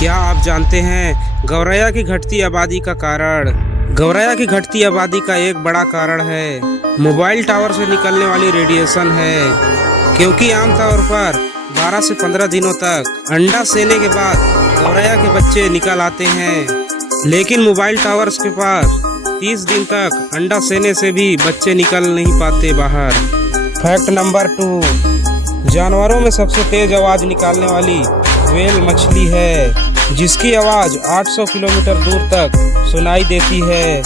क्या आप जानते हैं गौरैया की घटती आबादी का कारण? गौरैया की घटती आबादी का एक बड़ा कारण है मोबाइल टावर से निकलने वाली रेडिएशन है। क्योंकि आमतौर पर 12 से 15 दिनों तक अंडा सेने के बाद गौरैया के बच्चे निकल आते हैं, लेकिन मोबाइल टावर्स के पास 30 दिन तक अंडा सेने से भी बच्चे निकल नहीं पाते बाहर। फैक्ट नंबर 2, जानवरों में सबसे तेज आवाज़ निकालने वाली व्हेल मछली है, जिसकी आवाज़ 800 किलोमीटर दूर तक सुनाई देती है।